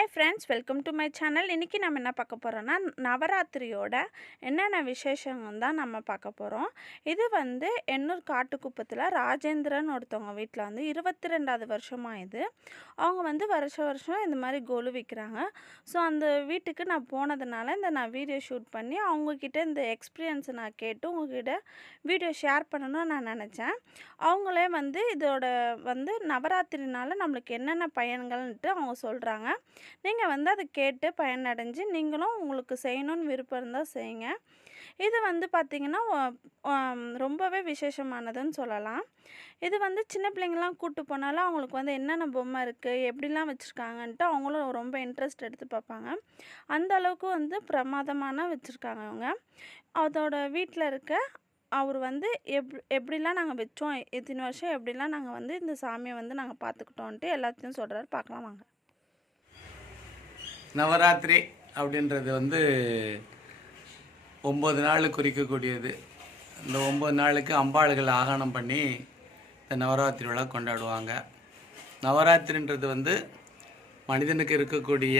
Hi friends welcome to my channel இன்றைக்கி நம்ம என்ன பார்க்க போகிறோன்னா நவராத்திரியோட என்னென்ன விசேஷங்கள் தான் நம்ம பார்க்க போகிறோம் இது வந்து எண்ணூர் காட்டுக்குப்பத்தில் ராஜேந்திரன் ஒருத்தவங்க வீட்டில் வந்து இருபத்தி ரெண்டாவது வருஷமாக இது. அவங்க வந்து வருஷ வருஷம் இந்த மாதிரி கொலு விற்கிறாங்க ஸோ அந்த வீட்டுக்கு நான் போனதுனால இந்த நான் வீடியோ ஷூட் பண்ணி அவங்கக்கிட்ட இந்த எக்ஸ்பீரியன்ஸை நான் கேட்டு உங்ககிட்ட வீடியோ ஷேர் பண்ணணும்னு நான் நினச்சேன். அவங்களே வந்து இதோட வந்து நவராத்திரினால நம்மளுக்கு என்னென்ன பயன்கள்ன்ட்டு அவங்க சொல்கிறாங்க நீங்கள் வந்து அதை கேட்டு பயனடைஞ்சு நீங்களும் உங்களுக்கு செய்யணும்னு விருப்பம் இருந்தால் செய்யுங்க. இது வந்து பார்த்திங்கன்னா ரொம்பவே விசேஷமானதுன்னு சொல்லலாம். இது வந்து சின்ன பிள்ளைங்களாம் கூப்பிட்டு போனாலும் அவங்களுக்கு வந்து என்னென்ன பொம்மை இருக்குது எப்படிலாம் வச்சுருக்காங்கன்ட்டு அவங்களும் ரொம்ப இன்ட்ரெஸ்ட் எடுத்து பார்ப்பாங்க அந்த அளவுக்கு வந்து பிரமாதமான வச்சுருக்காங்க அவங்க. அதோட வீட்டில் இருக்க அவர் வந்து எப் எப்படிலாம் நாங்கள் வச்சோம் இத்தனை வருஷம் எப்படிலாம் நாங்கள் வந்து இந்த சாமியை வந்து நாங்கள் பார்த்துக்கிட்டோன்ட்டு எல்லாத்தையும் சொல்கிறாரு பார்க்கலாம் வாங்க. நவராத்திரி அப்படின்றது வந்து ஒம்பது நாள் குறிக்கக்கூடியது. இந்த ஒம்பது நாளுக்கு அம்பாளுகள் ஆகாணம் பண்ணி இந்த நவராத்திரி விழா கொண்டாடுவாங்க. நவராத்திரின்றது வந்து மனிதனுக்கு இருக்கக்கூடிய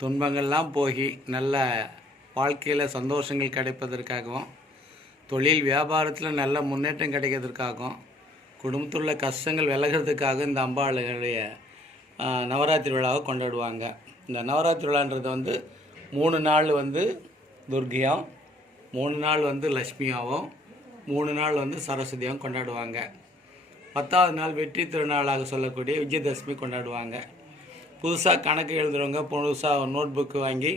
துன்பங்கள்லாம் போகி நல்ல வாழ்க்கையில் சந்தோஷங்கள் கிடைப்பதற்காகவும் தொழில் வியாபாரத்தில் நல்ல முன்னேற்றம் கிடைக்கிறதுக்காகவும் குடும்பத்தில் உள்ள கஷ்டங்கள் விலகிறதுக்காக இந்த அம்பாளுடைய நவராத்திரி விழாவை கொண்டாடுவாங்க. இந்த நவராத்திரி விழான்றது வந்து மூணு நாள் வந்து துர்கியம் மூணு நாள் வந்து லக்ஷ்மியாவும் மூணு நாள் வந்து சரஸ்வதியாகவும் கொண்டாடுவாங்க. பத்தாவது நாள் வெற்றி திருநாளாக சொல்லக்கூடிய விஜயதசமி கொண்டாடுவாங்க. புதுசாக கணக்கு எழுதுறவங்க புதுசாக நோட் புக்கு வாங்கி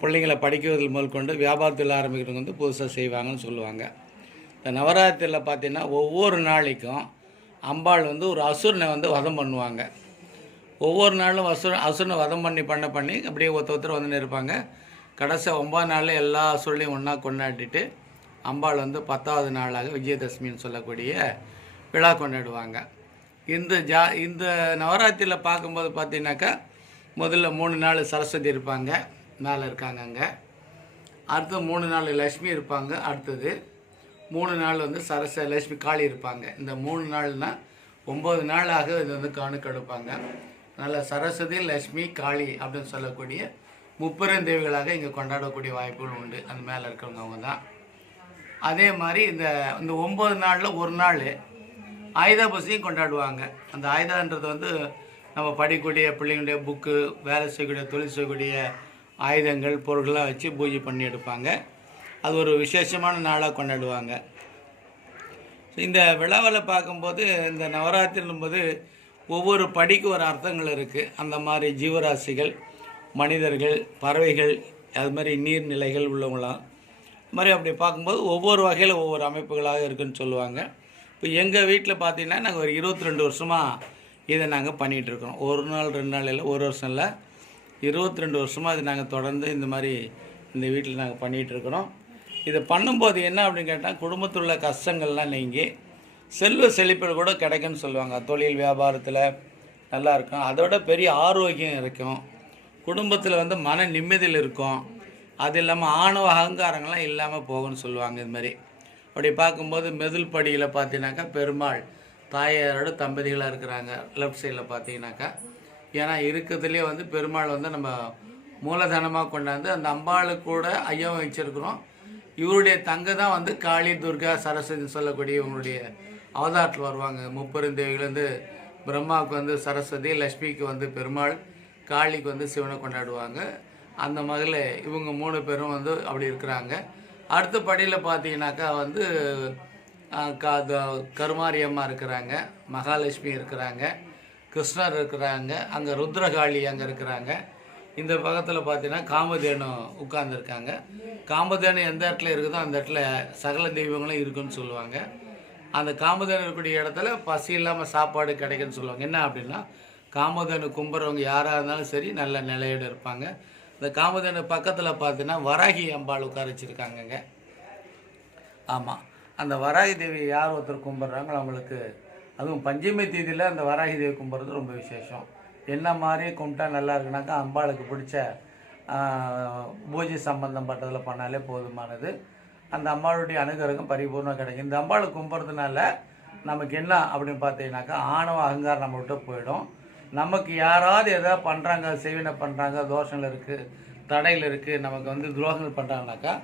பிள்ளைங்களை படிக்கிறதில் முதல் கொண்டு வியாபாரத்தில் ஆரம்பிக்கிறவங்க வந்து புதுசாக செய்வாங்கன்னு சொல்லுவாங்க. இந்த நவராத்திரியில் பார்த்தீங்கன்னா ஒவ்வொரு நாளைக்கும் அம்பாள் வந்து ஒரு அசுரனை வந்து வதம் பண்ணுவாங்க. ஒவ்வொரு நாளும் அசுர அசுரனை வதம் பண்ணி பண்ண பண்ணி அப்படியே ஒருத்த ஒருத்தர் வந்துன்னு இருப்பாங்க. கடைசி ஒன்பது நாளில் எல்லா அசுரலையும் ஒன்றா கொண்டாடிட்டு அம்பாள் வந்து பத்தாவது நாளாக விஜயதசமின்னு சொல்லக்கூடிய விழா கொண்டாடுவாங்க. இந்த ஜா இந்த நவராத்திரியில் பார்க்கும்போது பார்த்தீங்கன்னாக்கா முதல்ல மூணு நாள் சரஸ்வதி இருப்பாங்க மேலே இருக்காங்க அங்கே அடுத்து மூணு நாள் லக்ஷ்மி இருப்பாங்க அடுத்தது மூணு நாள் வந்து சரஸ்வ லட்சுமி காளி இருப்பாங்க. இந்த மூணு நாள்னால் ஒம்பது நாளாக இது வந்து கணக்கெடுப்பாங்க நல்ல சரஸ்வதி லட்சுமி காளி அப்படின்னு சொல்லக்கூடிய முப்பெருந்தேவிகளாக இங்கே கொண்டாடக்கூடிய வாய்ப்புகள் உண்டு. அந்த மேலே இருக்கிறவங்க அவங்க தான். அதே மாதிரி இந்த இந்த ஒம்பது நாளில் ஒரு நாள் ஆயுத பூசையும் கொண்டாடுவாங்க. அந்த ஆயுதன்றது வந்து நம்ம படிக்கக்கூடிய பிள்ளைங்களுடைய புக்கு வேலை செய்யக்கூடிய தொழில் செய்யக்கூடிய ஆயுதங்கள் பொருட்கள்லாம் வச்சு பூஜை பண்ணி எடுப்பாங்க. அது ஒரு விசேஷமான நாளாக கொண்டாடுவாங்க. இந்த விழாவில் பார்க்கும்போது இந்த நவராத்திரிங்கும்போது ஒவ்வொரு படிக்கு ஒரு அர்த்தங்கள் இருக்குது அந்த மாதிரி ஜீவராசிகள் மனிதர்கள் பறவைகள் அது மாதிரி நீர்நிலைகள் உள்ளவங்களாம். அது மாதிரி அப்படி பார்க்கும்போது ஒவ்வொரு வகையில் ஒவ்வொரு அமைப்புகளாக இருக்குன்னு சொல்லுவாங்க. இப்போ எங்கள் வீட்டில் பார்த்தீங்கன்னா நாங்கள் ஒரு இருபத்தி ரெண்டு வருஷமாக இதை நாங்கள் பண்ணிகிட்ருக்கோம் ஒரு நாள் ரெண்டு நாள் இல்லை ஒரு வருஷம் இல்லை. இருபத்தி ரெண்டு வருஷமாக இது நாங்கள் தொடர்ந்து இந்த மாதிரி இந்த வீட்டில் நாங்கள் பண்ணிகிட்ருக்குறோம் இதை பண்ணும்போது என்ன அப்படின்னு கேட்டால் குடும்பத்தில் உள்ள கஷ்டங்கள்லாம் நீங்கி செல்வ செழிப்பு கூட கிடைக்குன்னு சொல்லுவாங்க. தொழில் வியாபாரத்தில் நல்லா இருக்கும். அதோட பெரிய ஆரோக்கியம் இருக்கும். குடும்பத்தில் வந்து மன நிம்மதியில் இருக்கும். அது இல்லாமல் ஆணவ அகங்காரங்கள்லாம் இல்லாமல் போகும்னு சொல்லுவாங்க இது மாதிரி. அப்படி பார்க்கும்போது மெதுல் படியில் பார்த்தீங்கன்னாக்கா பெருமாள் தாயாரோட தம்பதிகளாக இருக்கிறாங்க. லெஃப்ட் சைடில் பார்த்தீங்கன்னாக்கா. ஏன்னா இருக்கிறதுலே வந்து பெருமாள் வந்து நம்ம மூலதனமாக கொண்டாந்து அந்த அம்பாளுக்கு கூட ஐயம் வச்சுருக்குறோம். இவருடைய தங்க தான் வந்து காளி துர்கா சரஸ்வதி சொல்லக்கூடிய இவங்களுடைய அவதாரத்தில் வருவாங்க. முப்பெருந்தேவிலேருந்து பிரம்மாவுக்கு வந்து சரஸ்வதி லக்ஷ்மிக்கு வந்து பெருமாள் காளிக்கு வந்து சிவனை கொண்டாடுவாங்க. அந்த மாதிரில இவங்க மூணு பேரும் வந்து அப்படி இருக்கிறாங்க. அடுத்த படியில் பார்த்தீங்கன்னாக்கா வந்து கா கருமாரியம்மா இருக்கிறாங்க. மகாலட்சுமி இருக்கிறாங்க. கிருஷ்ணர் இருக்கிறாங்க. அங்கே ருத்ரகாளி அங்கே இருக்கிறாங்க. இந்த பக்கத்தில் பார்த்தீங்கன்னா காமதேனு உட்கார்ந்துருக்காங்க. காமதேனு எந்த இடத்துல இருக்குதோ அந்த இடத்துல சகல தெய்வங்களும் இருக்குன்னு சொல்லுவாங்க. அந்த காமதேனு இருக்கக்கூடிய இடத்துல பசி இல்லாமல் சாப்பாடு கிடைக்குன்னு சொல்லுவாங்க. என்ன அப்படின்னா காமதேனு கும்புறவங்க யாராக இருந்தாலும் சரி நல்ல நிலையோடு இருப்பாங்க. இந்த காமதேனு பக்கத்தில் பார்த்தீங்கன்னா வராகி அம்பாள் உட்கார வச்சுருக்காங்கங்க. ஆமாம் அந்த வராகி தேவி யார் ஒருத்தர் கும்பிட்றாங்களோ அவங்களுக்கு அதுவும் பஞ்சமி தேதியில் அந்த வராகி தேவி கும்பிட்றது ரொம்ப விசேஷம். என்ன மாதிரி கும்பிட்டா நல்லா இருக்குனாக்கா அம்பாளுக்கு பிடிச்ச பூஜை சம்பந்தப்பட்டதில் பண்ணாலே போதுமானது. அந்த அம்பாளுடைய அனுகிரகம் பரிபூர்ணம் கிடைக்கும். இந்த அம்பாளை கும்பிட்றதுனால நமக்கு என்ன அப்படின்னு பார்த்தீங்கன்னாக்கா ஆணவ அகங்காரம் நம்ம விட்டு போயிடும். நமக்கு யாராவது எதாவது பண்ணுறாங்க செய்வினை பண்ணுறாங்க தோஷங்கள் இருக்குது தடையில் இருக்குது நமக்கு வந்து துரோகங்கள் பண்ணுறாங்கனாக்கா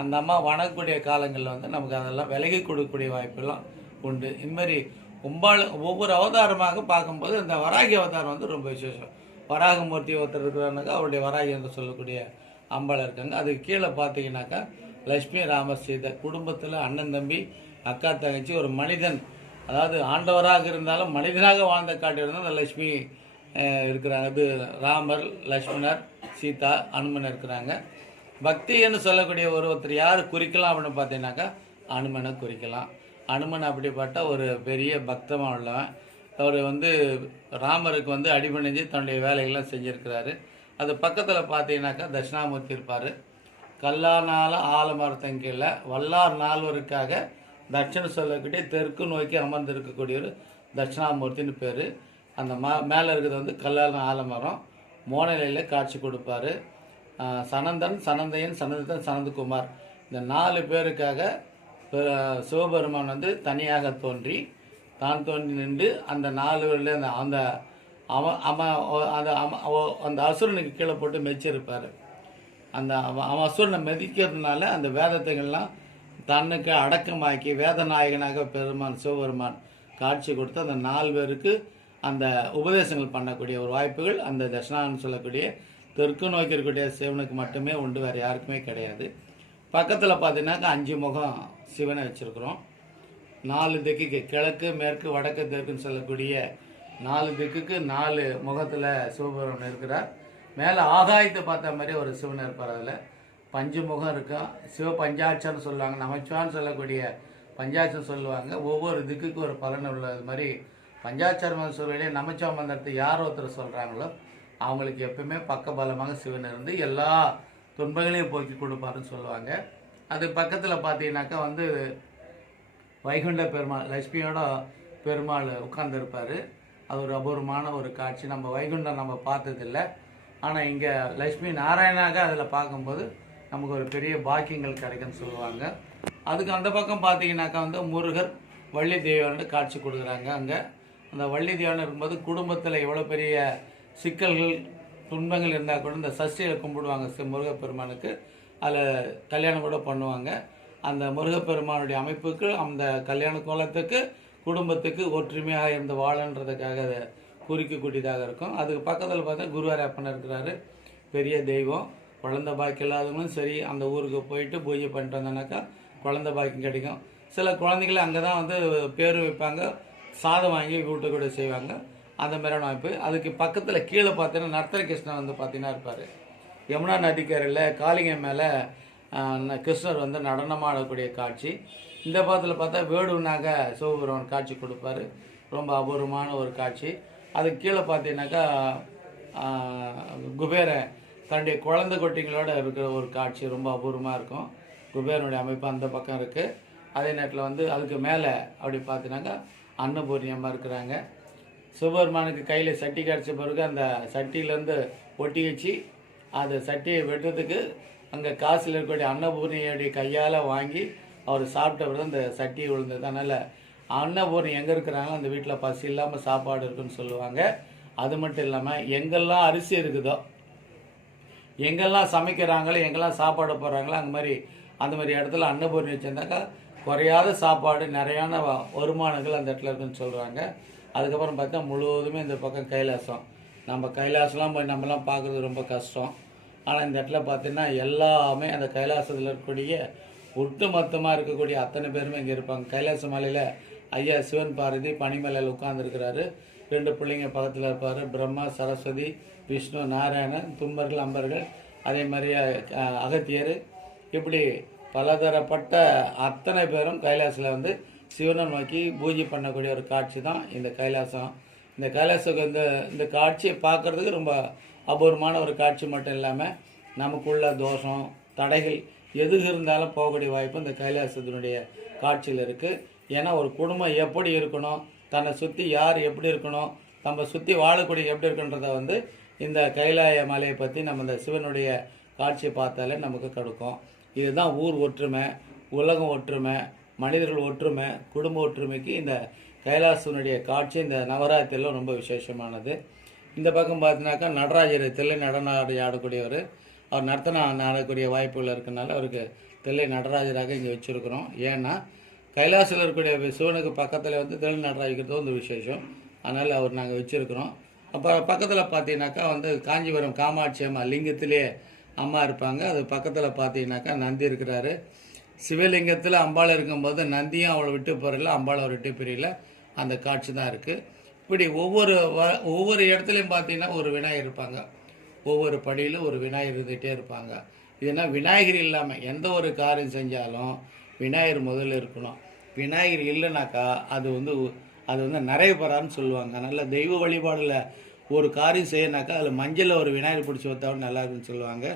அந்த அம்மா வணங்கக்கூடிய காலங்களில் வந்து நமக்கு அதெல்லாம் விலகி கொடுக்கக்கூடிய வாய்ப்பெல்லாம் உண்டு. இதுமாரி கும்பாள் ஒவ்வொரு அவதாரமாக பார்க்கும்போது இந்த வராகி அவதாரம் வந்து ரொம்ப விசேஷம். வராகமூர்த்தி ஒருத்தர் இருக்கிறாங்கனாக்கா அவருடைய வராகி என்று சொல்லக்கூடிய அம்பாள் இருக்காங்க. அதுக்கு கீழே பார்த்தீங்கன்னாக்கா லட்சுமி ராம சீதை குடும்பத்தில் அண்ணன் தம்பி அக்கா தங்கச்சி ஒரு மனிதன். அதாவது ஆண்டவராக இருந்தாலும் மனிதனாக வாழ்ந்த காட்டியிருந்தால் அந்த லட்சுமி இருக்கிறாங்க. இது ராமர் லக்ஷ்மணர் சீதா அனுமன் இருக்கிறாங்க. பக்தின்னு சொல்லக்கூடிய ஒரு ஒருத்தர் யார் குறிக்கலாம் அப்படின்னு பார்த்தீங்கன்னாக்கா அனுமனை குறிக்கலாம். அனுமன் அப்படிப்பட்ட ஒரு பெரிய பக்தமாக உள்ளவன். அவர் வந்து ராமருக்கு வந்து அடிபணிஞ்சு தன்னுடைய வேலைகள்லாம் செஞ்சுருக்கிறாரு. அது பக்கத்தில் பார்த்தீங்கன்னாக்கா தட்சிணாமூர்த்தி இருப்பார். கல்லானால கீழே வல்லார் நால்வருக்காக தட்சிண சொல்லக்கிட்டே தெற்கு நோக்கி அமர்ந்திருக்கக்கூடிய ஒரு தட்சிணாமூர்த்தின்னு பேர். அந்த மா மேலே இருக்கிறது வந்து கல்லான ஆலமரம். மோனலையில் காட்சி கொடுப்பாரு. சனந்தன் சனந்தையன் சனந்தன் சனந்தகுமார். இந்த நாலு பேருக்காக சிவபெருமான் வந்து தனியாக தோன்றி தான் தோன்றி நின்று அந்த நாலு பேரில் அந்த அந்த அவன் அவன் அந்த அம அந்த அசுரனுக்கு கீழே போட்டு மெச்சிருப்பார். அந்த அவன் அவன் அசுரனை மெதிக்கிறதுனால அந்த வேதத்தைகள்லாம் தன்னுக்கு அடக்கமாக்கி வேதநாயகனாக பெருமான் சிவபெருமான் காட்சி கொடுத்து அந்த நாலு பேருக்கு அந்த உபதேசங்கள் பண்ணக்கூடிய ஒரு வாய்ப்புகள் அந்த தட்சிணான்னு சொல்லக்கூடிய தெற்கு நோக்கி இருக்கக்கூடிய சிவனுக்கு மட்டுமே உண்டு வேறு யாருக்குமே கிடையாது. பக்கத்தில் பார்த்தீங்கன்னாக்கா அஞ்சு முகம் சிவனை வச்சுருக்குறோம். நாலு திக்குக்கு கிழக்கு மேற்கு வடக்கு தெற்குன்னு சொல்லக்கூடிய நாலு திக்குக்கு நாலு முகத்தில் சிவபெருமன் இருக்கிறார். மேலே ஆகாயத்தை பார்த்த மாதிரி ஒரு சிவன் இருப்பார் அதில். பஞ்சு முகம் இருக்கும் சிவ பஞ்சாட்சர்னு சொல்லுவாங்க. நமச்சிவான்னு சொல்லக்கூடிய பஞ்சாட்சம் சொல்லுவாங்க. ஒவ்வொரு திக்குக்கு ஒரு பலன் உள்ளது. மாதிரி பஞ்சாட்சரம் சொல்லையிலே நமச்சிவா மந்திரத்தை யார் ஒருத்தர் சொல்கிறாங்களோ அவங்களுக்கு எப்பவுமே பக்கபலமாக சிவன் இருந்து எல்லா துன்பங்களையும் போக்கி கொடுப்பாருன்னு சொல்லுவாங்க. அது பக்கத்தில் பார்த்தீங்கன்னாக்கா வந்து வைகுண்ட பெருமாள் லட்சுமியோட பெருமாள் உட்கார்ந்துருப்பார். அது ஒரு அபூர்வமான ஒரு காட்சி. நம்ம வைகுண்டம் நம்ம பார்த்ததில்ல. ஆனால் இங்கே லட்சுமி நாராயணாக அதில் பார்க்கும்போது நமக்கு ஒரு பெரிய பாக்கியங்கள் கிடைக்குன்னு சொல்லுவாங்க. அதுக்கு அந்த பக்கம் பார்த்தீங்கன்னாக்கா வந்து முருகர் வள்ளி தெய்வம்னு காட்சி கொடுக்குறாங்க அங்கே. அந்த வள்ளி தேவன் இருக்கும்போது குடும்பத்தில் எவ்வளோ பெரிய சிக்கல்கள் துன்பங்கள் இருந்தால் கூட இந்த சஷ்டியில் கும்பிடுவாங்க முருகப்பெருமானுக்கு. அதில் கல்யாணம் கூட பண்ணுவாங்க. அந்த முருகப்பெருமானுடைய அமைப்புக்கு அந்த கல்யாண கோலத்துக்கு குடும்பத்துக்கு ஒற்றுமையாக இருந்து வாழன்றதுக்காக அதை குறிக்கக்கூடியதாக இருக்கும் அதுக்கு பக்கத்தில் பார்த்தா குருவாரப்பன் இருக்கிறாரு. பெரிய தெய்வம். குழந்த பாக்கி இல்லாதவங்களும் சரி அந்த ஊருக்கு போயிட்டு பூஜை பண்ணிட்டு வந்தோன்னாக்கா குழந்த பாக்கியம் கிடைக்கும். சில குழந்தைகள் அங்கே தான் வந்து பேர் வைப்பாங்க சாதம் வாங்கி வீட்டு கூட செய்வாங்க. அந்த மாதிரியான வாய்ப்பு அதுக்கு பக்கத்தில் கீழே பார்த்தீங்கன்னா நர்த்தன கிருஷ்ணன் வந்து பார்த்தீங்கன்னா இருப்பார். யமுனா நதிக்கரையில் காளிங்க மேலே கிருஷ்ணர் வந்து நடனமாடக்கூடிய காட்சி. இந்த பக்கத்தில் பார்த்தா வேடுனாக சிவபெருமான் காட்சி கொடுப்பாரு. ரொம்ப அபூர்வமான ஒரு காட்சி. அதுக்கு கீழே பார்த்தீங்கன்னாக்கா ஆஹ், குபேரன் தன்னுடைய குழந்தை கொட்டிங்களோட இருக்கிற ஒரு காட்சி ரொம்ப அபூர்வமாக இருக்கும். குபேரனுடைய அமைப்பு அந்த பக்கம் இருக்குது அதே நேரத்தில் வந்து அதுக்கு மேலே அப்படி பார்த்தீங்கன்னாக்கா அன்னபூர்ணியமாக இருக்கிறாங்க. சிவபெருமானுக்கு கையில் சட்டி கிடச்ச பிறகு அந்த சட்டியிலேருந்து ஒட்டி வச்சு அந்த சட்டியை வெட்டுறதுக்கு அங்கே காசில் இருக்கக்கூடிய அன்னபூர்ணியுடைய கையால் வாங்கி அவர் சாப்பிட்ட பிறகு அந்த சட்டி விழுந்தது. அதனால் அன்னபூர்ணி எங்கே இருக்கிறாங்களோ அந்த வீட்டில் பசி இல்லாமல் சாப்பாடு இருக்குன்னு சொல்லுவாங்க. அது மட்டும் இல்லாமல் எங்கெல்லாம் அரிசி இருக்குதோ எங்கெல்லாம் சமைக்கிறாங்களோ எங்கெல்லாம் சாப்பாடு போடுறாங்களோ அந்த மாதிரி அந்த மாதிரி இடத்துல அன்னபூர்ணி வச்சிருந்தாக்கா குறையாத சாப்பாடு நிறையான வருமானங்கள் அந்த இடத்துல இருக்குன்னு சொல்கிறாங்க அதுக்கப்புறம் பார்த்தா முழுவதுமே இந்த பக்கம் கைலாசம். நம்ம கைலாசம்லாம் போய் நம்மலாம் பார்க்குறது ரொம்ப கஷ்டம். ஆனால் இந்த இடத்துல பார்த்தீங்கன்னா எல்லாமே அந்த கைலாசத்தில் இருக்கக்கூடிய ஒட்டுமொத்தமாக இருக்கக்கூடிய அத்தனை பேருமே இங்கே இருப்பாங்க. கைலாச மலையில் ஐயா சிவன் பாரதி பனிமலையில் உட்கார்ந்துருக்கிறாரு. ரெண்டு பிள்ளைங்க பக்கத்தில் இருப்பார். பிரம்மா சரஸ்வதி விஷ்ணு நாராயணன் தும்பர்கள் அம்பர்கள் அதே மாதிரி அகத்தியர். இப்படி பலதரப்பட்ட அத்தனை பேரும் கைலாசில் வந்து சிவனை நோக்கி பூஜை பண்ணக்கூடிய ஒரு காட்சி தான் இந்த கைலாசம். இந்த கைலாசத்துக்கு இந்த இந்த காட்சியை பார்க்கறதுக்கு ரொம்ப அபூர்வமான ஒரு காட்சி மட்டும் இல்லாமல் நமக்குள்ள தோஷம் தடைகள் எது இருந்தாலும் போகக்கூடிய வாய்ப்பு இந்த கைலாசத்தினுடைய காட்சியில் இருக்குது ஏன்னா ஒரு குடும்பம் எப்படி இருக்கணும் தன்னை சுற்றி யார் எப்படி இருக்கணும் நம்ம சுற்றி வாழக்கூடிய எப்படி இருக்குன்றத வந்து இந்த கைலாய மலையை பற்றி நம்ம இந்த சிவனுடைய காட்சியை பார்த்தாலே நமக்கு கிடைக்கும். இதுதான் ஊர் ஒற்றுமை உலகம் ஒற்றுமை மனிதர்கள் ஒற்றுமை குடும்ப ஒற்றுமைக்கு இந்த கைலாசனுடைய காட்சி இந்த நவராத்திரியில் ரொம்ப விசேஷமானது. இந்த பக்கம் பார்த்தீங்கன்னாக்கா நடராஜர் தில்லை நடனாடி ஆடக்கூடியவர். அவர் நர்த்தனம் ஆடக்கூடிய வாய்ப்புகள் இருக்கனால அவருக்கு தில்லை நடராஜராக இங்கே வச்சுருக்கிறோம். ஏன்னா கைலாசில் இருக்கக்கூடிய சிவனுக்கு பக்கத்தில் வந்து தில்லை நடராஜிக்கிறது வந்து விசேஷம். அதனால் அவர் நாங்கள் வச்சுருக்கிறோம். அப்புறம் பக்கத்தில் பார்த்தீங்கன்னாக்கா வந்து காஞ்சிபுரம் காமாட்சி அம்மா லிங்கத்திலே அம்மா இருப்பாங்க. அது பக்கத்தில் பார்த்தீங்கன்னாக்கா நந்தி இருக்கிறாரு. சிவலிங்கத்தில் அம்பாள் இருக்கும்போது நந்தியும் அவளை விட்டு போகிறல அம்பாள் அவரை விட்டு பிரியல. அந்த காட்சி தான் இருக்குது இப்படி ஒவ்வொரு வ- ஒவ்வொரு இடத்துலையும் பார்த்தீங்கன்னா ஒரு விநாயகர் இருப்பாங்க. ஒவ்வொரு படியிலும் ஒரு விநாயகர் இருந்துகிட்டே இருப்பாங்க. இதுனா விநாயகர் இல்லாமல் எந்த ஒரு காரியம் செஞ்சாலும் விநாயகர் முதல்ல இருக்கணும். விநாயகர் இல்லைனாக்கா அது வந்து அது வந்து நிறைய பெறான்னு சொல்லுவாங்க. நல்ல தெய்வ வழிபாடில் ஒரு காரியம் செய்யணாக்கா அதில் மஞ்சளில் ஒரு விநாயகர் பிடிச்சி வைத்தாவும் நல்லா இருக்குன்னு சொல்லுவாங்க.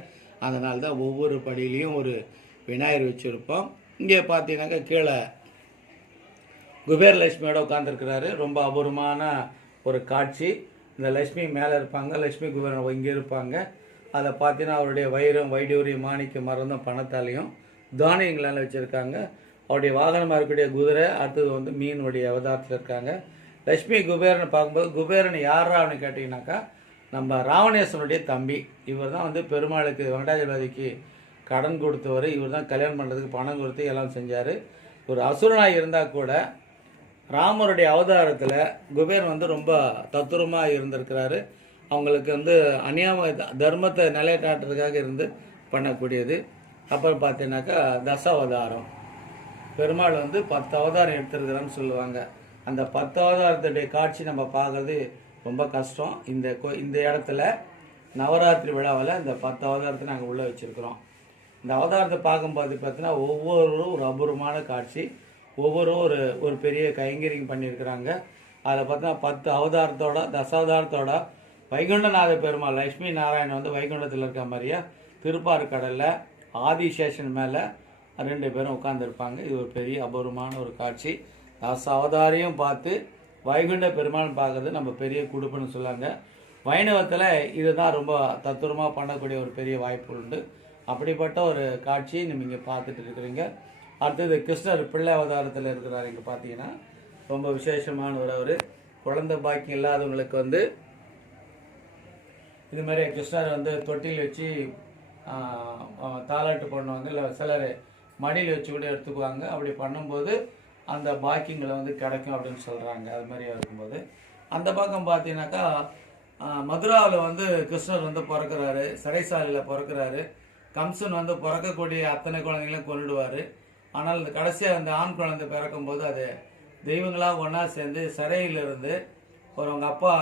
அதனால தான் ஒவ்வொரு படியிலையும் ஒரு விநாயகர் வச்சுருப்போம். இங்கே பார்த்தீங்கன்னாக்கா கீழே குபேர் லட்சுமியோட உட்காந்துருக்கிறாரு ரொம்ப அபூர்வமான ஒரு காட்சி. இந்த லட்சுமி மேலே இருப்பாங்க லட்சுமி குபேரன் இங்கே இருப்பாங்க. அதை பார்த்தீங்கன்னா அவருடைய வைரம் வைடூரியம் மாணிக்க மருந்தும் பணத்தாலையும். தானியங்களால் வச்சுருக்காங்க. அவருடைய வாகனமாக இருக்கக்கூடிய குதிரை அடுத்தது வந்து மீனுடைய அவதாரத்தில் இருக்காங்க. லட்சுமி குபேரனை பார்க்கும்போது குபேரன் யாரான்னு கேட்டிங்கனாக்கா நம்ம ராவணேசனுடைய தம்பி. இவர் தான் வந்து பெருமாளுக்கு வெங்கடாஜலபதிக்கு கடன் கொடுத்தவர். இவர் தான் கல்யாணம் பண்ணுறதுக்கு பணம் கொடுத்து எல்லாம் செஞ்சார். ஒரு அசுரனாக இருந்தால் கூட ராமருடைய அவதாரத்தில் குபேரன் வந்து ரொம்ப தத்துரமாக இருந்திருக்கிறாரு. அவங்களுக்கு வந்து அநியாம தர்மத்தை நிலைநாட்டுறதுக்காக இருந்து பண்ணக்கூடியது. அப்புறம் பார்த்தீங்கன்னாக்கா தசாவதாரம். பெருமாள் வந்து பத்து அவதாரம் எடுத்திருக்கிறான்னு சொல்லுவாங்க. அந்த பத்து அவதாரத்துடைய காட்சி நம்ம பார்க்கறது ரொம்ப கஷ்டம். இந்த கோ- இந்த இடத்துல நவராத்திரி விழாவில் இந்த பத்து அவதாரத்தை நாங்கள் உள்ளே வச்சுருக்கிறோம். இந்த அவதாரத்தை பார்க்கும்போது பார்த்தீங்கன்னா ஒவ்வொருவரும் ஒரு அபூர்வமான காட்சி. ஒவ்வொருவரும் ஒரு ஒரு பெரிய கைங்கரியம் பண்ணியிருக்கிறாங்க. அதில் பார்த்தீங்கன்னா பத்து அவதாரத்தோட தசாவதாரத்தோட வைகுண்டநாத பெருமாள் லக்ஷ்மி நாராயணன் வந்து வைகுண்டத்தில் இருக்க மாதிரியா திருப்பாறுக்கடலில் ஆதிசேஷன் மேலே ரெண்டு பேரும் உட்காந்துருப்பாங்க இது ஒரு பெரிய அபூர்வமான ஒரு காட்சி. தச அவதாரியும் பார்த்து வைகுண்ட பெருமாள் பார்க்கறது நம்ம பெரிய குடுப்புன்னு சொல்லுவாங்க வைணவத்தில் இதுதான் ரொம்ப தத்துவமாக பண்ணக்கூடிய ஒரு பெரிய வாய்ப்பு உண்டு. அப்படிப்பட்ட ஒரு காட்சியை நம்ம இங்கே பார்த்துட்டு இருக்கிறீங்க. அடுத்தது கிருஷ்ணர் பிள்ளை அவதாரத்தில் இருக்கிறார் இங்கே பார்த்தீங்கன்னா. ரொம்ப விசேஷமான ஒரு அவர். குழந்தை பாக்கியம் இல்லாதவங்களுக்கு வந்து இது மாதிரி கிருஷ்ணர் வந்து தொட்டில் வச்சு தாலாட்டு பண்ணுவாங்க இல்லை சிலர் மடியில் வச்சு கூட எடுத்துக்குவாங்க. அப்படி பண்ணும்போது அந்த பாக்கிங்களை வந்து கிடைக்கும் அப்படின்னு சொல்கிறாங்க அது மாதிரி இருக்கும்போது. அந்த பக்கம் பார்த்தீங்கன்னாக்கா மதுராவில் வந்து கிருஷ்ணர் வந்து பிறக்கிறாரு. சிறைசாலையில் பிறக்கிறாரு. கம்சன் வந்து பிறக்கக்கூடிய அத்தனை குழந்தைங்களையும் கொண்டுடுவார் ஆனால் இந்த கடைசியாக அந்த ஆண் குழந்தை பிறக்கும்போது அது தெய்வங்களாக ஒன்றா சேர்ந்து சிறையிலிருந்து ஒரு அவங்க அப்பா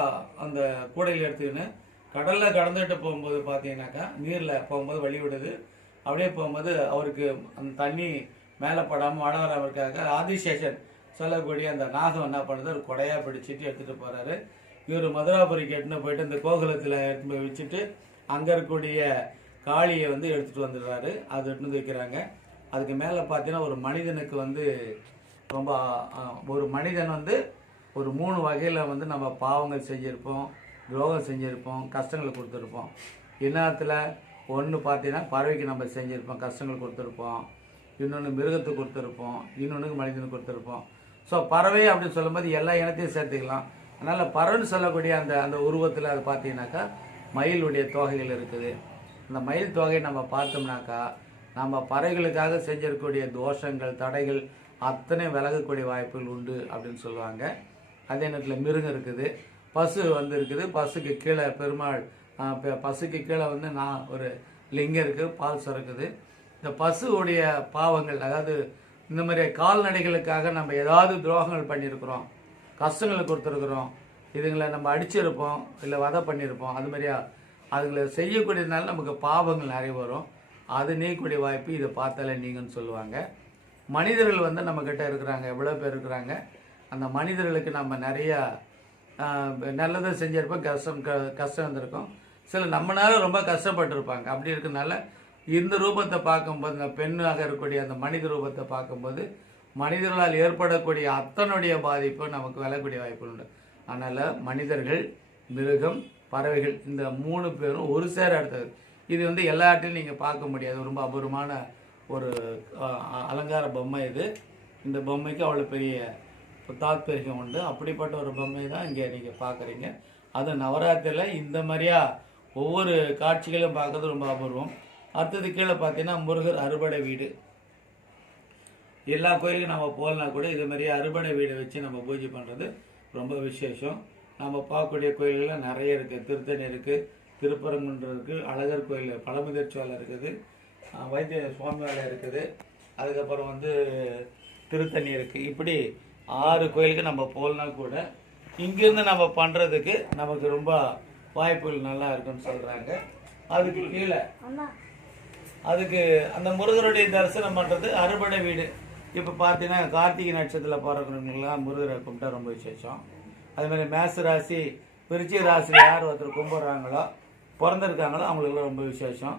அந்த கூடையில் எடுத்துக்கின்னு கடலில் கடந்துட்டு போகும்போது பார்த்தீங்கன்னாக்கா நீரில் போகும்போது வழி விடுது. அப்படியே போகும்போது அவருக்கு அந்த தண்ணி மேலே படாமல் மழை வராமற்காக ஆதிசேஷன் சொல்லக்கூடிய அந்த நாகம் என்ன பண்ணுது? ஒரு கொடையாக பிடிச்சிட்டு எடுத்துகிட்டு போகிறாரு இவர் மதுராபுரிக்கு எட்டுன்னு போயிட்டு இந்த கோகுலத்தில் எடுத்து போய் வச்சுட்டு அங்கே இருக்கக்கூடிய காளியை வந்து எடுத்துகிட்டு வந்துடுறாரு. அது எடுத்துட்டு வந்து வைக்கிறாங்க. அதுக்கு மேலே பார்த்தீங்கன்னா ஒரு மனிதனுக்கு வந்து ரொம்ப ஒரு மனிதன் வந்து ஒரு மூணு வகையில் வந்து நம்ம பாவங்கள் செஞ்சுருப்போம். துரோகம் செஞ்சுருப்போம் கஷ்டங்களை கொடுத்துருப்போம். இந்நேரத்தில் ஒன்று பார்த்தீங்கன்னா பறவைக்கு நம்ம செஞ்சுருப்போம் கஷ்டங்கள் கொடுத்துருப்போம். இன்னொன்று மிருகத்துக்கு கொடுத்துருப்போம் இன்னொன்றுக்கு மனிதனுக்கு கொடுத்துருப்போம். ஸோ பறவை அப்படின்னு சொல்லும்போது எல்லா இனத்தையும் சேர்த்துக்கலாம். அதனால் பறவைன்னு சொல்லக்கூடிய அந்த அந்த உருவத்தில் அது பார்த்தீங்கன்னாக்கா மயிலுடைய தோகைகள் இருக்குது. அந்த மயில் தொகையை நம்ம பார்த்தோம்னாக்கா நம்ம பறவைகளுக்காக செஞ்சிருக்கக்கூடிய தோஷங்கள் தடைகள் அத்தனை விலகக்கூடிய வாய்ப்புகள் உண்டு அப்படின்னு சொல்லுவாங்க. அதே நேரத்தில் மிருகம் இருக்குது. பசு வந்துருக்குது. பசுக்கு கீழே பெருமாள் பசுக்கு கீழே வந்து நான் ஒரு லிங்கம் இருக்குது பால் சுரக்குது. இந்த பசுவுடைய பாவங்கள் அதாவது இந்த மாதிரி கால்நடைகளுக்காக நம்ம ஏதாவது துரோகங்கள் பண்ணியிருக்கிறோம் கஷ்டங்களை கொடுத்துருக்குறோம் இதுங்களை நம்ம அடிச்சிருப்போம் இல்லை வதை பண்ணியிருப்போம் அது மாதிரியா அதுங்களை செய்யக்கூடியதுனால நமக்கு பாவங்கள் நிறைய வரும். அது நீக்கூடிய வாய்ப்பு இதை பார்த்தாலே நீங்கன்னு சொல்லுவாங்க. மனிதர்கள் வந்து நம்மக்கிட்ட இருக்கிறாங்க எவ்வளோ பேர் இருக்கிறாங்க. அந்த மனிதர்களுக்கு நம்ம நிறையா நல்லதை செஞ்சிருப்போம் கஷ்டம் க கஷ்டம் இருந்திருக்கும். சில நம்மனால ரொம்ப கஷ்டப்பட்டிருப்பாங்க. அப்படி இருக்கனால இந்த ரூபத்தை பார்க்கும்போது இந்த பெண்ணாக இருக்கக்கூடிய அந்த மனித ரூபத்தை பார்க்கும்போது மனிதர்களால் ஏற்படக்கூடிய அத்தனுடைய பாதிப்பு நமக்கு விளக்கூடிய வாய்ப்பு உண்டு. அதனால் மனிதர்கள் மிருகம் பறவைகள் இந்த மூணு பேரும் ஒரு சேர எடுத்தது இது வந்து எல்லா இடத்துலையும் நீங்கள் பார்க்க முடியாது. ரொம்ப அபூர்வமான ஒரு அலங்கார பொம்மை இது. இந்த பொம்மைக்கு அவ்வளோ பெரிய தாத்பரியம் உண்டு. அப்படிப்பட்ட ஒரு பொம்மை தான் இங்கே நீங்கள் பார்க்குறீங்க. அது நவராத்திரியில் இந்த மாதிரியா ஒவ்வொரு காட்சிகளும் பார்க்கறது ரொம்ப அபூர்வம். அடுத்தது கீழே பார்த்தீங்கன்னா முருகர் அறுபடை வீடு. எல்லா கோயிலுக்கும் நம்ம போகலனா கூட இது மாதிரி அறுபடை வீடை வச்சு நம்ம பூஜை பண்ணுறது ரொம்ப விசேஷம். நம்ம பார்க்கக்கூடிய கோயில்கள் நிறைய இருக்குது திருத்தணி இருக்குது திருப்பரங்குன்றம் இருக்குது அழகர் கோயில் பழமுதிர்ச்சோலை இருக்குது வைத்திய சுவாமி வேலை இருக்குது. அதுக்கப்புறம் வந்து திருத்தணி இருக்குது இப்படி ஆறு கோயிலுக்கு நம்ம போகலனா கூட இங்கேருந்து நம்ம பண்ணுறதுக்கு நமக்கு ரொம்ப வாய்ப்புகள் நல்லா இருக்குன்னு சொல்கிறாங்க அதுக்கு கீழே அதுக்கு அந்த முருகருடைய தரிசனம் பண்ணுறது அறுபடை வீடு. இப்போ பார்த்தீங்கன்னா கார்த்திகை நட்சத்திரத்தில் பிறக்கிறவங்களாம் முருகரை கும்பிட்டா ரொம்ப விசேஷம். அது மாதிரி மேச ராசி விருச்சிக ராசியில் யார் ஒருத்தர் கும்பிட்றாங்களோ பிறந்திருக்காங்களோ அவங்களுக்குலாம் ரொம்ப விசேஷம்.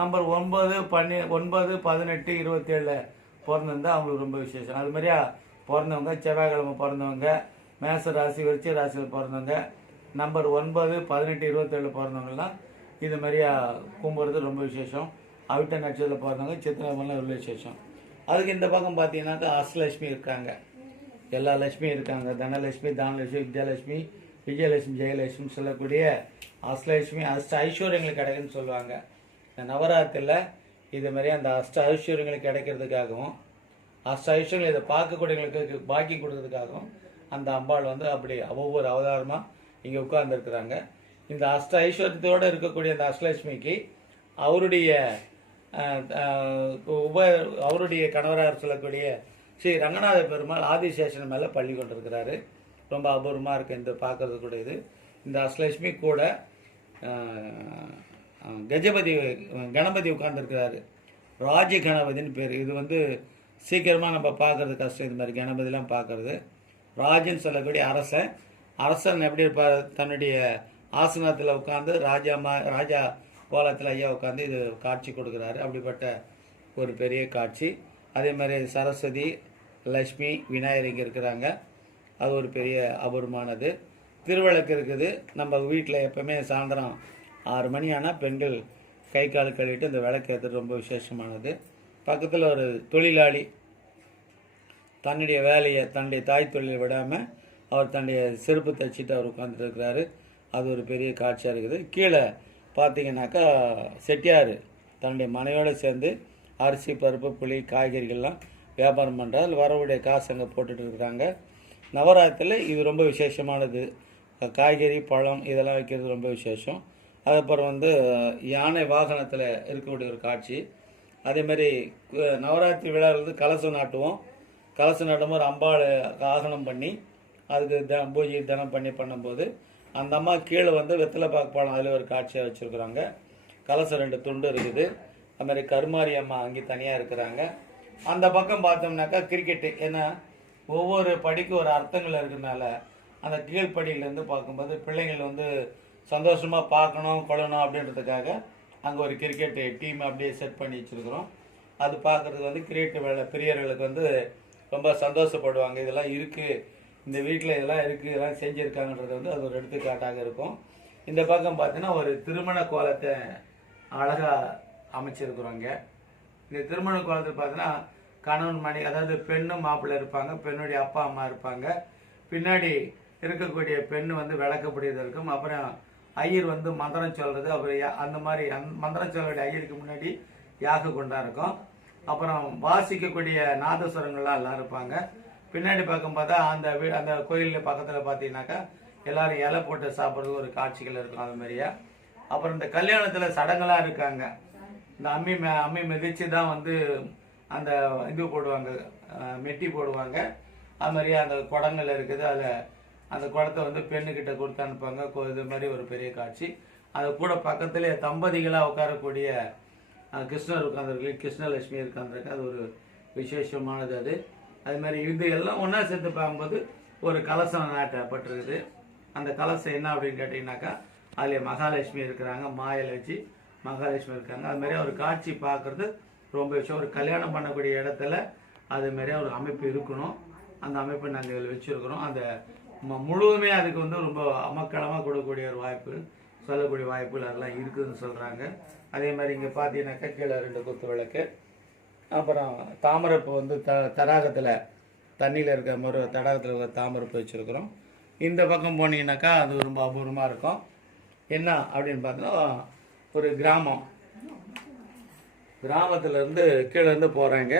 நம்பர் ஒன்பது பன்னி ஒன்பது பதினெட்டு இருபத்தேழில் பிறந்திருந்தா அவங்களுக்கு ரொம்ப விசேஷம். அது மாதிரியா பிறந்தவங்க செவ்வாய்க்கிழமை பிறந்தவங்க மேச ராசி விருச்சிக ராசியில் பிறந்தவங்க நம்பர் ஒன்பது பதினெட்டு இருபத்தேழு பிறந்தவங்கலாம் இது மாதிரியா கும்பிட்றது ரொம்ப விசேஷம். அவிட்ட நட்சத்திரத்தில் பிறந்தவங்க சித்திரமெல்லாம் ரொம்ப விசேஷம். அதுக்கு இந்த பக்கம் பார்த்தீங்கன்னாக்கா அஷ்டலட்சுமி இருக்காங்க. எல்லா லட்சுமியும் இருக்காங்க. தனலட்சுமி தானலட்சுமி வித்யாலட்சுமி விஜயலட்சுமி ஜெயலட்சுமி சொல்லக்கூடிய அஷ்டலட்சுமி அஷ்ட ஐஸ்வர்யங்கள் கிடைக்குன்னு சொல்லுவாங்க. இந்த நவராத்திரியில் இது மாதிரி அந்த அஷ்ட ஐஸ்வர்யங்கள் கிடைக்கிறதுக்காகவும் அசைஷன் இதை பார்க்கக்கூடியவங்களுக்கு பாக்கி கொடுக்கறதுக்காகவும் அந்த அம்பாள் வந்து அப்படி ஒவ்வொரு அவதாரமாக இங்கே உட்கார்ந்துருக்குறாங்க. இந்த அஷ்ட ஐஸ்வர்யத்தோடு இருக்கக்கூடிய அந்த அஷ்டலட்சுமிக்கு அவருடைய உப அவருடைய கணவராக சொல்லக்கூடிய ஸ்ரீ ரங்கநாத பெருமாள் ஆதிசேஷன் மேலே பள்ளி கொண்டிருக்கிறாரு. ரொம்ப அபூர்வமாக இருக்குது இந்த பார்க்கறது கூட இது. இந்த அஷ்டலட்சுமி கூட கஜபதி கணபதி உட்கார்ந்துருக்கிறாரு. ராஜ கணபதின்னு பேர். இது வந்து சீக்கிரமாக நம்ம பார்க்கறது கஷ்டம் இது மாதிரி கணபதிலாம் பார்க்கறது. ராஜன் சொல்லக்கூடிய அரசன் அரசன் எப்படி இருப்பார்? தன்னுடைய ஆசனத்தில் உட்காந்து ராஜா மா ராஜா கோலத்தில் ஐயா உட்காந்து இது காட்சி கொடுக்குறாரு. அப்படிப்பட்ட ஒரு பெரிய காட்சி. அதே மாதிரி சரஸ்வதி லக்ஷ்மி விநாயகர் இங்கே இருக்கிறாங்க. அது ஒரு பெரிய அபூர்வமானது. திருவிளக்கு இருக்குது. நம்ம வீட்டில் எப்பவுமே சாயந்தரம் ஆறு மணி ஆனால் பெண்கள் கை கால் கழுவிட்டு இந்த விளக்கு ஏற்றுறது ரொம்ப விசேஷமானது. பக்கத்தில் ஒரு தொழிலாளி தன்னுடைய வேலையை தன்னுடைய தாய் தொழிலை விடாமல் அவர் தன்னுடைய செருப்பு தைச்சிட்டு அவர் உட்காந்துட்டு இருக்கிறாரு அது ஒரு பெரிய காட்சியாக இருக்குது. கீழே பார்த்தீங்கன்னாக்கா செட்டியார் தன்னுடைய மனையோடு சேர்ந்து அரிசி பருப்பு புளி காய்கறிகள்லாம் வியாபாரம் பண்ணுறாரு அதில் வரவுடைய காசு அங்கே போட்டுட்டு இருக்கிறாங்க. நவராத்திரியில் இது ரொம்ப விசேஷமானது. காய்கறி பழம் இதெல்லாம் வைக்கிறது ரொம்ப விசேஷம். அதுக்கப்புறம் வந்து யானை வாகனத்தில் இருக்கக்கூடிய ஒரு காட்சி. அதே மாதிரி நவராத்திரி விழாவில் வந்து கலசம் நாட்டுவோம். கலசம் நாட்டும் ஒரு அம்பாள் ஆகனம் பண்ணி அதுக்கு த பூஜை தினம் பண்ணி பண்ணும்போது அந்த அம்மா கீழே வந்து வெத்தலை பாக்கு அதில் ஒரு காட்சியாக வச்சுருக்குறாங்க. கலசம் ரெண்டு துண்டு இருக்குது. அது மாதிரி கருமாரி அம்மா அங்கே தனியாக இருக்கிறாங்க. அந்த பக்கம் பார்த்தோம்னாக்கா கிரிக்கெட்டு. ஏன்னா ஒவ்வொரு படிக்கும் ஒரு அர்த்தங்கள் இருக்கிறனால அந்த கீழ்ப்படியிலேருந்து பார்க்கும்போது பிள்ளைங்கள் வந்து சந்தோஷமாக பார்க்கணும் கொள்ளணும் அப்படின்றதுக்காக அங்கே ஒரு கிரிக்கெட் டீம் அப்படியே செட் பண்ணி வச்சுருக்குறோம். அது பார்க்குறதுக்கு வந்து கிரிக்கெட் வேலை பிரியர்களுக்கு வந்து ரொம்ப சந்தோஷப்படுவாங்க. இதெல்லாம் இருக்குது இந்த வீட்டில் இதெல்லாம் இருக்குது இதெல்லாம் செஞ்சுருக்காங்கன்றது வந்து அது ஒரு எடுத்துக்காட்டாக இருக்கும். இந்த பக்கம் பார்த்தீங்கன்னா ஒரு திருமண கோலத்தை அழகாக அமைச்சிருக்கிறோங்க இங்கே. இந்த திருமண கோலத்தில் பார்த்தீங்கன்னா கணவன் மணி அதாவது பெண்ணும் மாப்பிள்ளை இருப்பாங்க பெண்ணுடைய அப்பா அம்மா இருப்பாங்க. பின்னாடி இருக்கக்கூடிய பெண் வந்து விளக்கக்கூடியது இருக்கும். அப்புறம் ஐயர் வந்து மந்திரம் சொல்றது அப்புறம் யா- அந்த மாதிரி அந் மந்திரம் சொல்லக்கூடிய ஐயருக்கு முன்னாடி யாக குண்டா இருக்கும். அப்புறம் வாசிக்கக்கூடிய நாதஸ்வரங்கள்லாம் எல்லாம் இருப்பாங்க. பின்னாடி பக்கம் பார்த்தா அந்த வீ- அந்த கோயிலில் பக்கத்தில் பார்த்தீங்கன்னாக்கா எல்லாரும் இலை போட்டு சாப்பிட்றது ஒரு காட்சிகள் இருக்கும் அது மாதிரியா. அப்புறம் இந்த கல்யாணத்தில் சடங்கெல்லாம் இருக்காங்க. இந்த அம்மி மெ அம்மி மிதிச்சு தான் வந்து அந்த இது போடுவாங்க மெட்டி போடுவாங்க. அது மாதிரியே அந்த குடங்கள் இருக்குது அதில் அந்த குடத்தை வந்து பெண்ணுக்கிட்ட கொடுத்து அனுப்புவாங்க. இது மாதிரி ஒரு பெரிய காட்சி. அது கூட பக்கத்திலே தம்பதிகளாக உட்காரக்கூடிய கிருஷ்ணர் உட்காந்துருக்கு கிருஷ்ணலட்சுமி உட்காந்துருக்கு அது ஒரு விசேஷமானது அது. அது மாதிரி இது எல்லாம் ஒன்றா சேர்த்து பார்க்கும்போது ஒரு கலசம் நாட்டப்பட்டிருக்குது. அந்த கலசம் என்ன அப்படின்னு கேட்டிங்கனாக்கா அதில் மகாலட்சுமி இருக்கிறாங்க. மாயலட்சுமி மகாலட்சுமி இருக்காங்க. அது மாதிரி ஒரு காட்சி பார்க்குறது ரொம்ப விஷயம். ஒரு கல்யாணம் பண்ணக்கூடிய இடத்துல அது மாதிரி ஒரு அமைப்பு இருக்கணும். அந்த அமைப்பை நாங்கள் இதில் வச்சுருக்கிறோம். அந்த முழுவதுமே அதுக்கு வந்து ரொம்ப அமக்களமாக கொடுக்கக்கூடிய ஒரு வாய்ப்பு சொல்லக்கூடிய வாய்ப்புகள் அதெல்லாம் இருக்குதுன்னு சொல்கிறாங்க அதே மாதிரி இங்கே பார்த்தீங்கன்னாக்கா கீழே ரெண்டு குத்து விளக்கு. அப்புறம் தாமரைப்பூ வந்து த தடாகத்தில் தண்ணியில் இருக்க மறு தடாகத்தில் இருக்கிற தாமரைப்பூ வச்சுருக்குறோம். இந்த பக்கம் போனீங்கன்னாக்கா அது ரொம்ப அபூர்வமாக இருக்கும். என்ன அப்படின்னு பார்த்தோன்னா ஒரு கிராமம். கிராமத்துலேருந்து இருந்து கீழே இருந்து போகிறாங்க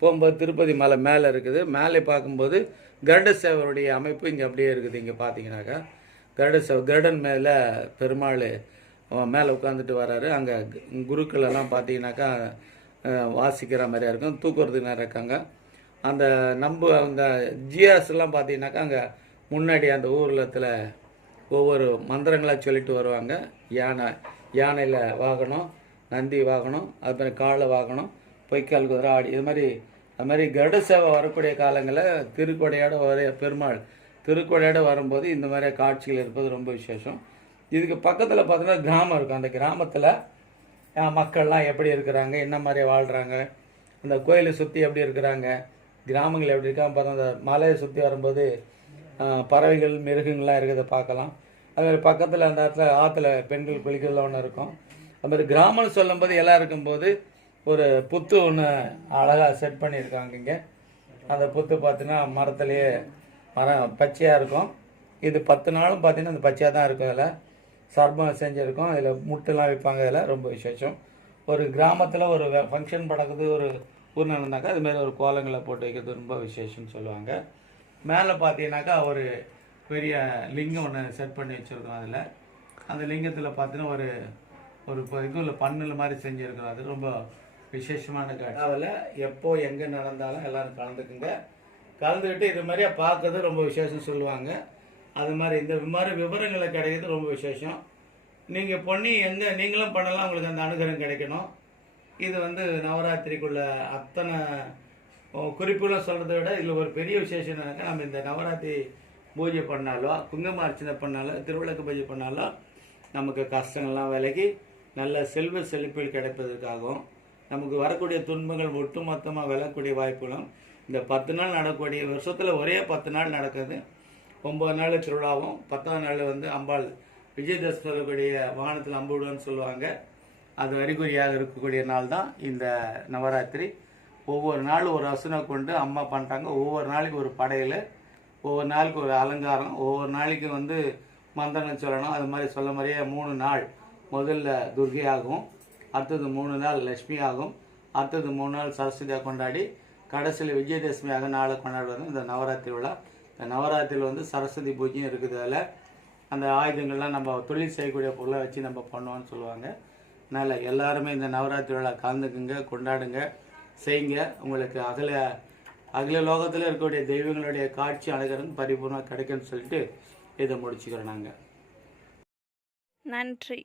போகும்போது திருப்பதி மலை மேலே இருக்குது. மேலே பார்க்கும்போது கருட சேவருடைய அமைப்பு இங்கே அப்படியே இருக்குது இங்கே பார்த்தீங்கன்னாக்கா கருட சேவ கருடன் மேலே பெருமாள் அவன் மேலே உட்காந்துட்டு வராரு. அங்கே குருக்கள் எல்லாம் பார்த்தீங்கன்னாக்கா வாசிக்கிற மாதிரியா இருக்கும் தூக்குறதுக்கு நேரம் இருக்காங்க. அந்த நம்ப அந்த ஜிஆர்ஸ் எல்லாம் பார்த்தீங்கன்னாக்கா அங்கே முன்னாடி அந்த ஊர்லத்தில் ஒவ்வொரு மந்திரங்களாக சொல்லிட்டு வருவாங்க. யானை யானையில் வாகனம் நந்தி வாகனம் அது மாதிரி காலை வாகனம் பொய்க்கால் குதிரை ஆடி இது மாதிரி அது மாதிரி கருட சேவை வரக்கூடிய காலங்களில் திருக்கொடையோட வர பெருமாள் திருக்கொடையோட வரும்போது இந்த மாதிரி காட்சிகள் இருப்பது ரொம்ப விசேஷம். இதுக்கு பக்கத்தில் பார்த்தீங்கன்னா கிராமம் இருக்கும். அந்த கிராமத்தில் மக்கள்லாம் எப்படி இருக்கிறாங்க என்ன மாதிரி வாழ்கிறாங்க அந்த கோயிலை சுற்றி எப்படி இருக்கிறாங்க கிராமங்கள் எப்படி இருக்காங்க பார்த்தா அந்த மலையை சுற்றி வரும்போது பறவைகள் மிருகங்கள்லாம் இருக்கிறத பார்க்கலாம். அதுமாதிரி பக்கத்தில் அந்த இடத்துல ஆற்றுல பெண்கள் குளிக்கிறதுல ஒன்று இருக்கும். அது மாதிரி கிராமம்னு சொல்லும்போது எல்லாம் இருக்கும்போது ஒரு புத்து ஒன்று அழகாக செட் பண்ணியிருக்காங்க இங்கே. அந்த புத்து பார்த்தீங்கன்னா மரத்துலேயே மரம் பச்சையாக இருக்கும். இது பத்து நாளும் பார்த்தீங்கன்னா அந்த பச்சையாக தான் இருக்கும் அதில். சர்பம் செஞ்சுருக்கோம். இதில் முட்டெல்லாம் வைப்பாங்க இதில் ரொம்ப விசேஷம். ஒரு கிராமத்தில் ஒரு ஃபங்க்ஷன் படக்குது ஒரு ஊர் நடந்தாக்கா அதுமாரி ஒரு கோலங்களை போட்டு வைக்கிறது ரொம்ப விசேஷம்னு சொல்லுவாங்க. மேலே பார்த்தீங்கன்னாக்கா ஒரு பெரிய லிங்கம் ஒன்று செட் பண்ணி வச்சுருக்கோம் அதில். அந்த லிங்கத்தில் பார்த்தீங்கன்னா ஒரு ஒரு இதில் பண்ணுல மாதிரி செஞ்சுருக்கிறோம் அது ரொம்ப விசேஷமான காட்சி. அதில் எப்போ எங்கே நடந்தாலும் எல்லாரும் கலந்துக்குங்க. கலந்துக்கிட்டு இது மாதிரியே பார்க்கறது ரொம்ப விசேஷம் சொல்லுவாங்க. அது மாதிரி இந்த மாதிரி விவரங்களை கிடைக்கிறது ரொம்ப விசேஷம். நீங்கள் பண்ணி எங்கே நீங்களும் பண்ணலாம் உங்களுக்கு அந்த அனுகிரகம் கிடைக்கணும். இது வந்து நவராத்திரிக்குள்ள அத்தனை குறிப்புகளும் சொல்கிறத விட இதில் ஒரு பெரிய விசேஷம் என்னன்னாக்கா நம்ம இந்த நவராத்திரி பூஜை பண்ணாலோ குங்கும அர்ச்சனை பண்ணாலோ திருவிளக்கு பூஜை பண்ணாலோ நமக்கு கஷ்டங்கள்லாம் விலகி நல்ல செல்வ செழிப்பில் கிடைப்பதற்காகவும் நமக்கு வரக்கூடிய துன்பங்கள் ஒட்டுமொத்தமாக விலகக்கூடிய வாய்ப்புகளும் இந்த பத்து நாள் நடக்கக்கூடிய வருஷத்தில் ஒரே பத்து நாள் நடக்குது. ஒம்பது நாள் திருவிழாவும் பத்தாம் நாள் வந்து அம்பாள் விஜயதசமி சொல்லக்கூடிய வாகனத்தில் அம்புடுன்னு சொல்லுவாங்க. அது அறிகுறியாக இருக்கக்கூடிய நாள் தான் இந்த நவராத்திரி. ஒவ்வொரு நாளும் ஒரு அசுனை கொண்டு அம்மா பண்ணுறாங்க ஒவ்வொரு நாளைக்கு ஒரு படையல் ஒவ்வொரு நாளுக்கு ஒரு அலங்காரம் ஒவ்வொரு நாளைக்கு வந்து மந்திரம் சொல்லணும். அது மாதிரி சொல்ல மாதிரியே மூணு நாள் முதல்ல துர்கையாகும். அடுத்தது மூணு நாள் லட்சுமி ஆகும். அடுத்தது மூணு நாள் சரஸ்வதியாக கொண்டாடி கடைசியில் விஜயதசமியாக நாளை கொண்டாடுவாங்க இந்த நவராத்திரி விழா. இந்த நவராத்திரியில் வந்து சரஸ்வதி பூஜையும் இருக்குது அதில். அந்த ஆயுதங்கள்லாம் நம்ம தொழில் செய்யக்கூடிய பொருளை வச்சு நம்ம பண்ணுவோம்னு சொல்லுவாங்க. அதனால் எல்லாருமே இந்த நவராத்திரி விழா கலந்துக்குங்க கொண்டாடுங்க செய்யுங்க. உங்களுக்கு அகல அகில லோகத்தில் இருக்கக்கூடிய தெய்வங்களுடைய காட்சி அழகரும் பரிபூர்ணமாக கிடைக்கும்னு சொல்லிட்டு இதை முடிச்சுக்கிறோம் நாங்கள் நன்றி.